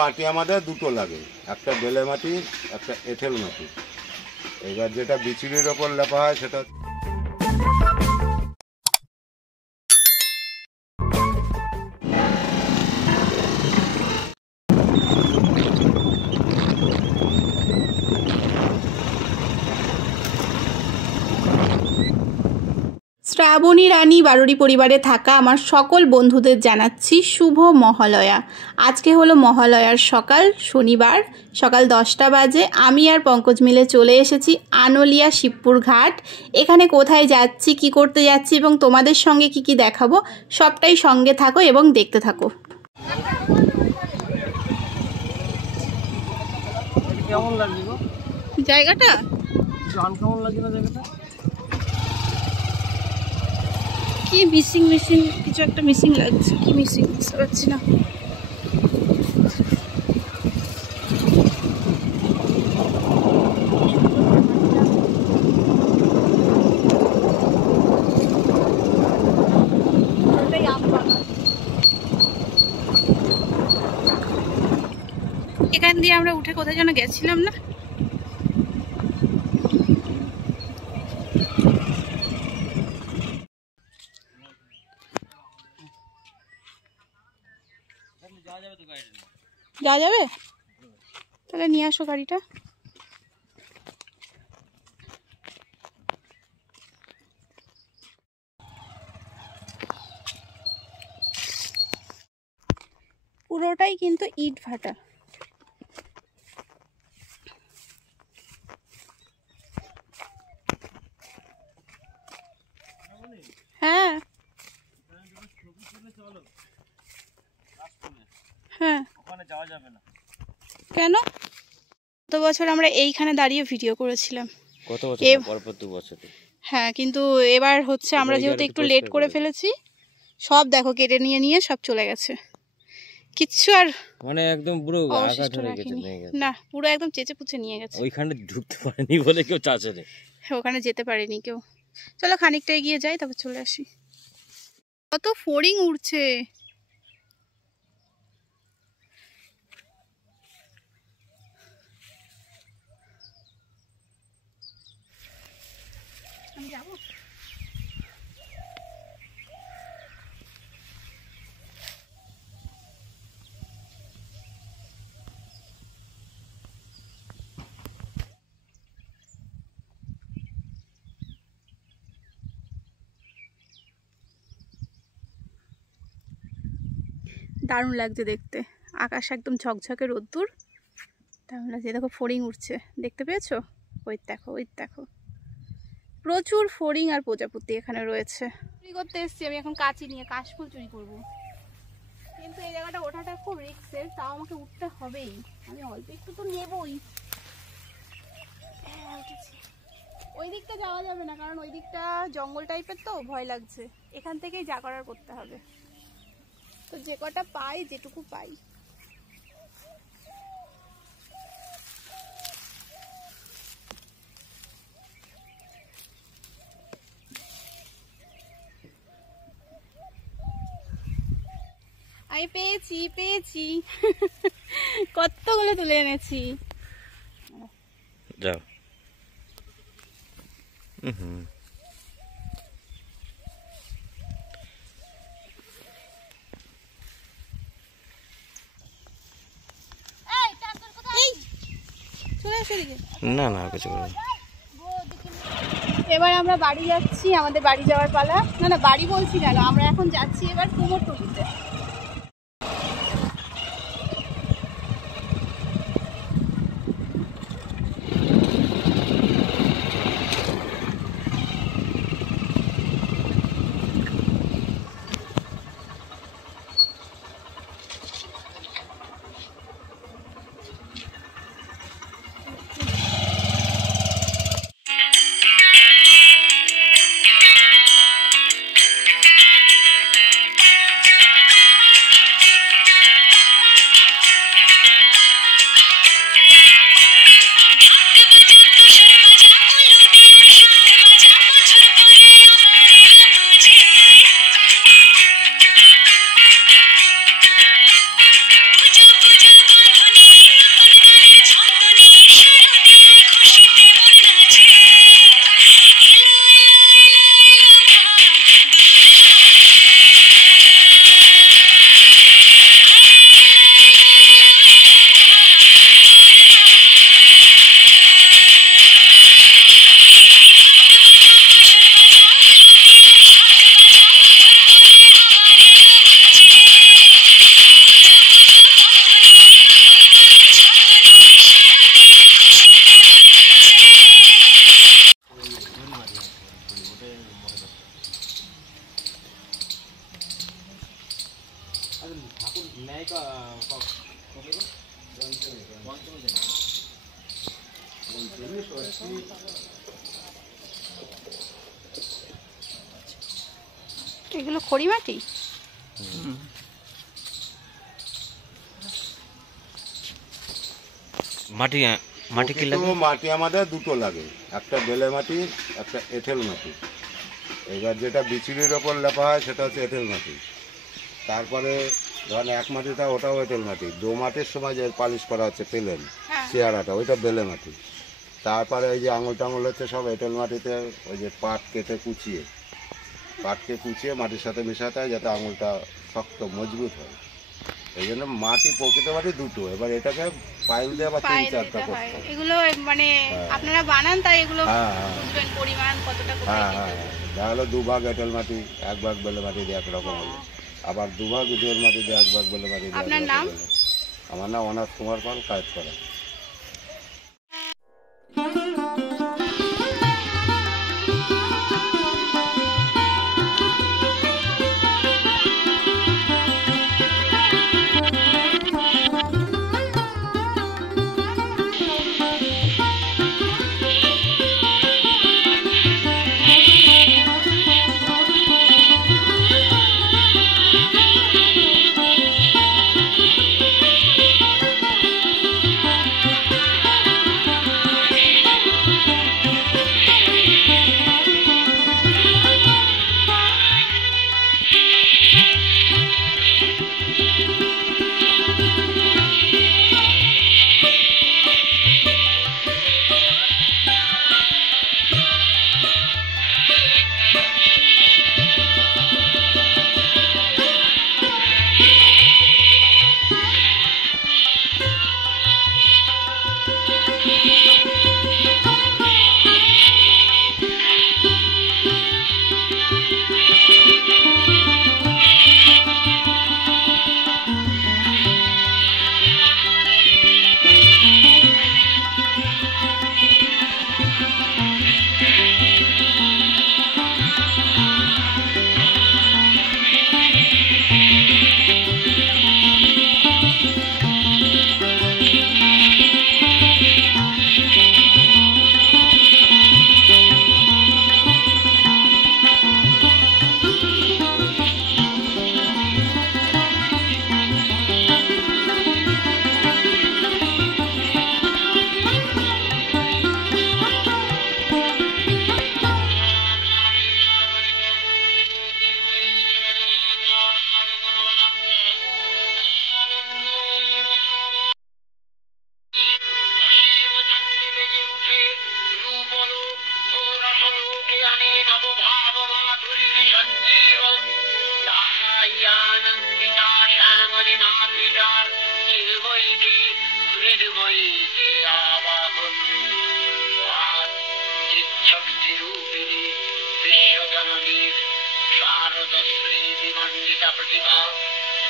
মাটি আমাদের দুটো লাগে, একটা বেলে মাটি, একটা এঁঠেল মাটি। এবার যেটা বিচুলির ওপর লেপা হয় সেটা শ্রাবণী রানী বারুরি পরিবারে থাকা আমার সকল বন্ধুদের জানাচ্ছি শুভ মহালয়া। আজকে হলো মহালয়ার সকাল, শনিবার সকাল 10টা বাজে। আমি আর পঙ্কজ মিলে চলে এসেছি আনোলিয়া শিবপুর ঘাট। এখানে কোথায় যাচ্ছি, কি করতে যাচ্ছি এবং তোমাদের সঙ্গে কি কি দেখাবো সবটাই সঙ্গে থাকো এবং দেখতে থাকো। কেমন লাগছে গো জায়গাটা? জান কেমন লাগছে না জায়গাটা? কি মিসিং কিছু একটা মিসিং লাগছে। কি মিসিং বুঝতে পারছি না। এখান দিয়ে আমরা উঠে কোথায় যেন গেছিলাম না? যাওয়া যাবে? তাহলে নিয়ে আসো গাড়িটা। পুরোটাই কিন্তু ইট ভাটা। হ্যাঁ হ্যাঁ, ওখানে যাওয়া যাবে না। কেন? গত বছর আমরা এইখানে দাঁড়িয়ে ভিডিও করেছিলাম। কত বছর? পরপর 2 বছর। হ্যাঁ, কিন্তু এবার হচ্ছে আমরা যেহেতু একটু লেট করে ফেলেছি, সব দেখো কেটে নিয়ে সব চলে গেছে। কিচ্ছু আর মানে একদম পুরো অবশিষ্ট রাখিনি। না, পুরো একদম চেঁচে পুচে নিয়ে গেছে। ওইখানে ঢুকতে পারেনি বলে কেউ চাচ্ছে না, ওখানে যেতে পারেনি কেউ। চলো খানিকটা এগিয়ে যাই, তারপর চলে আসি। কত ফড়িং উড়ছে। আমি যাবো? দারুণ লাগছে দেখতে, আকাশ একদম ঝকঝকে রোদ্দুর, দারুণ লাগছে। দেখো ফড়িং উঠছে, দেখতে পেয়েছো? ওই দেখো প্রচুর ফড়িং আর প্রজাপতি এখানে রয়েছে। চুরি করতে এসছি আমি এখন কাঁচি নিয়ে, কাশফুল চুরি করবো। কিন্তু এই জায়গাটা ওঠাটা খুব রিস্কের, তাও আমাকে উঠতে হবেই। আমি অল্প একটু তো নেবই। ওই দিকটা যাওয়া যাবে না, কারণ ওই দিকটা জঙ্গল টাইপের, তো ভয় লাগছে। এখান থেকেই যা করার করতে হবে। তো যে কটা পাই, যেটুকু পাই। আমি পেয়েছি কতগুলো তুলে এনেছি। যাও। না না কিছু করবো। এবার আমরা বাড়ি যাচ্ছি, আমাদের বাড়ি যাওয়ার পালা। না বাড়ি বলছি কেন, আমরা এখন যাচ্ছি এবার কুমোরটুলিতে। এগুলো খড়ি মাটি? মাটি মাটি কি লাগে? মাটি আমাদের দুটো লাগে, একটা বেলে মাটি, একটা এঁঠেল মাটি। এবার যেটা বিচুলির ওপর লেপা হয় সেটা হচ্ছে এঁঠেল মাটি। তারপরে ধরেন এক মাটিটা ওটাও এঁঠেল মাটি, দো মাটির সময় যে পালিশ করা হচ্ছে প্লেন চেহারাটা, ওইটা বেলে মাটি। তারপরে ওই যে আঙুল টাঙুল হচ্ছে সব এঁঠেল মাটিতে, ওই যে পাটকে কুচিয়ে মাটির সাথে মেশাতে হয় যাতে আঙুলটা শক্ত মজবুত হয়। এই জন্য মাটি, প্রকৃত মাটি দুটো। এবার এটাকে পাইল দিয়ে আবার 3-4টা করতে হয়। এগুলো মানে আপনারা বানান, তাই এগুলো হ্যাঁ বুঝবেন পরিমাণ কতটা হ্যাঁ কোথায় হ্যাঁ দিতে হবে। তাহলে 2 ভাগ এঁঠেল মাটি, 1 ভাগ বেলে মাটি দিয়ে একরকম হলো, আবার 2 ভাগ ইটেল মাটি দিয়ে 1 ভাগ বেলে মাটি দিয়ে আপনার একরকম নাম? হলো। আমার নাম অনাথ কুমার পাল, কাজ করা।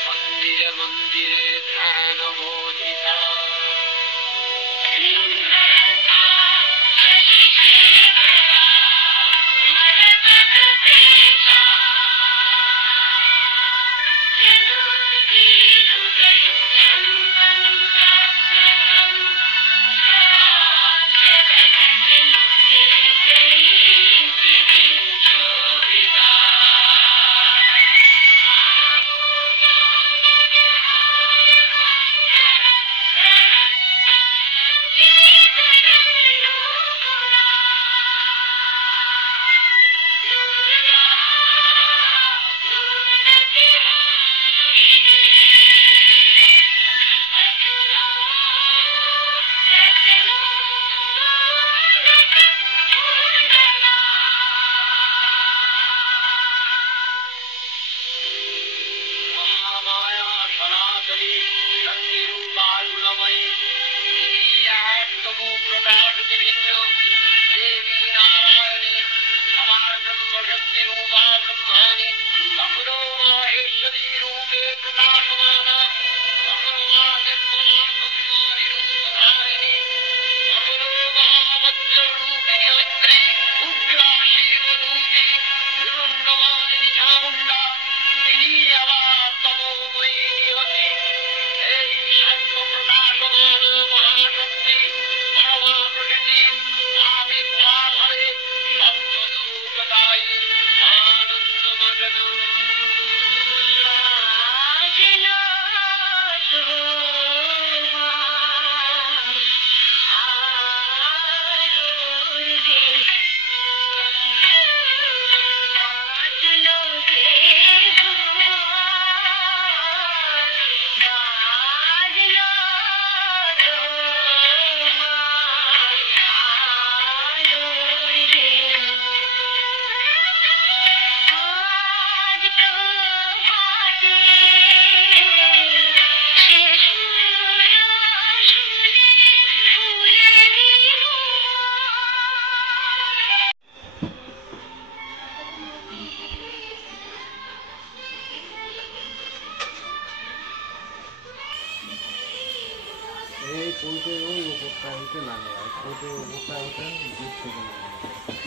মন্দিরে মন্দিরে ধ্যান বোধিতা মহাশক্তি পরমা প্রকৃতি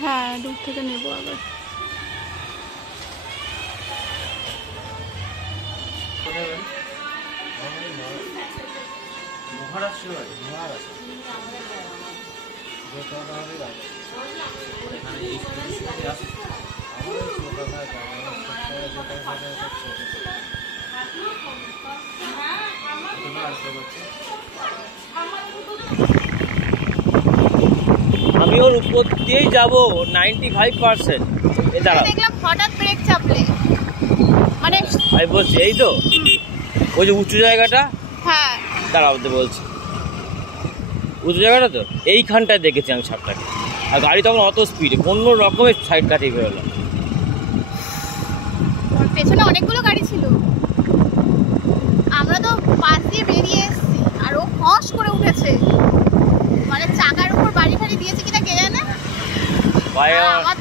হ্যাঁ দূর থেকে নেবো আবার। আমি ওর উপর দিয়েই যাবো 95%। এ দাঁড়াও, দেখলাম হঠাৎ ব্রেক চাপলে, মানে আমি বলছি এই তো ওই যে উঁচু জায়গাটা, হ্যাঁ দাঁড়াও তো বলছি, উঁচু জায়গাটা তো এইখানটায় দেখেছি আমি সাপটাকে। আর গাড়ি তখন অত স্পিডে কোনো রকমের সাইড কাটিয়ে বেরোলাম। পেছনে অনেকগুলো গাড়ি ছিল, আমরা তো পাশ দিয়ে বেরিয়ে এসেছি আর ও ফস করে উঠেছে, মানে চাকার উপর বাড়ি ফাড়ি দিয়েছে কিনা কে জানে। ভাই আমার